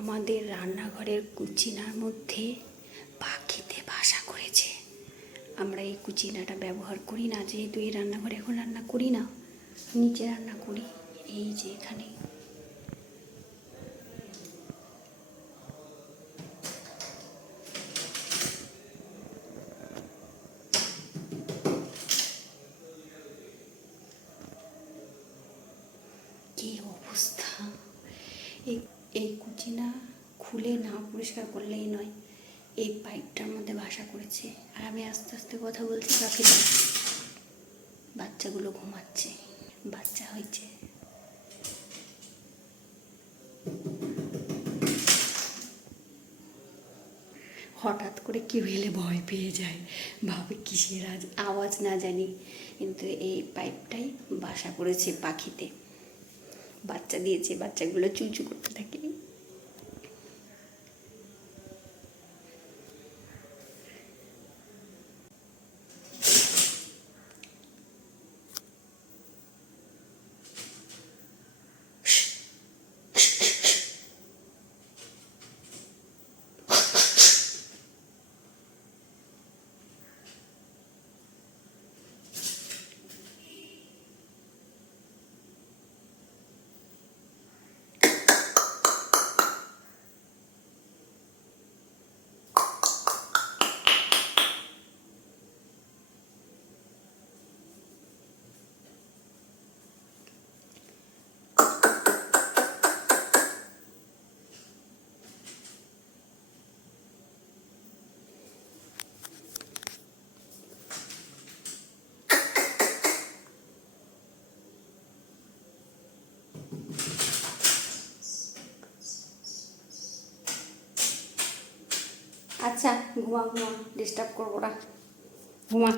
আমাদের রান্নাঘরের কুচিনার মধ্যে পাখিতে বাসা করেছে। আমরা এই কুচিনাটা ব্যবহার করি না, যেহেতু এই রান্নাঘরে এখন রান্না করি না, নিচে রান্না করি। এই যে এখানে কি অবস্থা! এই এই কুচিনা খুলে না পরিষ্কার করলেই নয়। এই পাইপটার মধ্যে বাসা করেছে। আর আমি আস্তে আস্তে কথা বলছি, পাখিদের বাচ্চাগুলো ঘুমাচ্ছে। বাচ্চা হয়েছে। হঠাৎ করে কেউ এলে ভয় পেয়ে যায়, ভাবে কিসের আওয়াজ না জানি, কিন্তু এই পাইপটাই বাসা করেছে পাখিতে। বাচ্চা দিয়েছে, বাচ্চাগুলো চুচু করতে থাকে। আচ্ছা, ঘুমা ঘুমা, ডিস্টার্ব করবো না, ঘুমা।